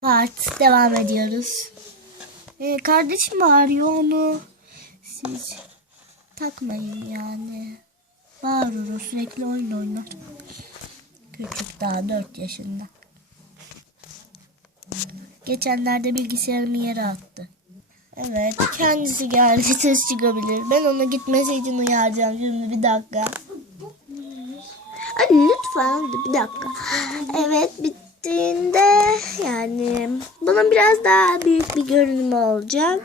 Part devam ediyoruz. Ee, kardeşim bağırıyor onu. Siz takmayın yani. Bağırır o sürekli oyun oynar. Küçük daha 4 yaşında. Geçenlerde bilgisayarımı yere attı. Evet kendisi geldi ses çıkabilir. Ben ona gitmesi için uyaracağım şimdi bir dakika. Hadi lütfen bir dakika. Evet bittiğinde bunun biraz daha büyük bir görünümü olacak.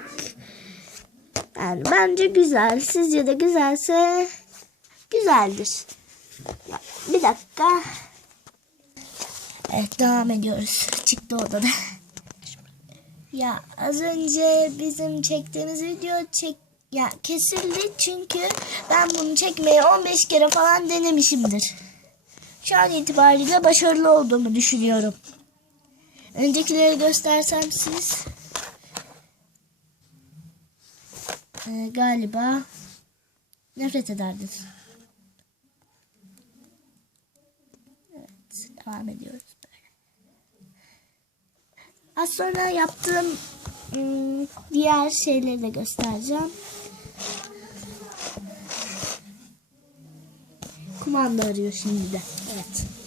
Yani bence güzel. Sizce de güzelse güzeldir. Bir dakika. Evet devam ediyoruz. Çıktı odada. Ya az önce bizim çektiğimiz video çek ya kesildi çünkü ben bunu çekmeyi 15 kere falan denemişimdir. Şu an itibariyle başarılı olduğumu düşünüyorum. Öncekileri göstersem siz Ee, galiba nefret ederdiniz. Evet, devam ediyoruz. Az sonra yaptığım ım, diğer şeyleri de göstereceğim. Kumanda arıyor şimdi de. Evet.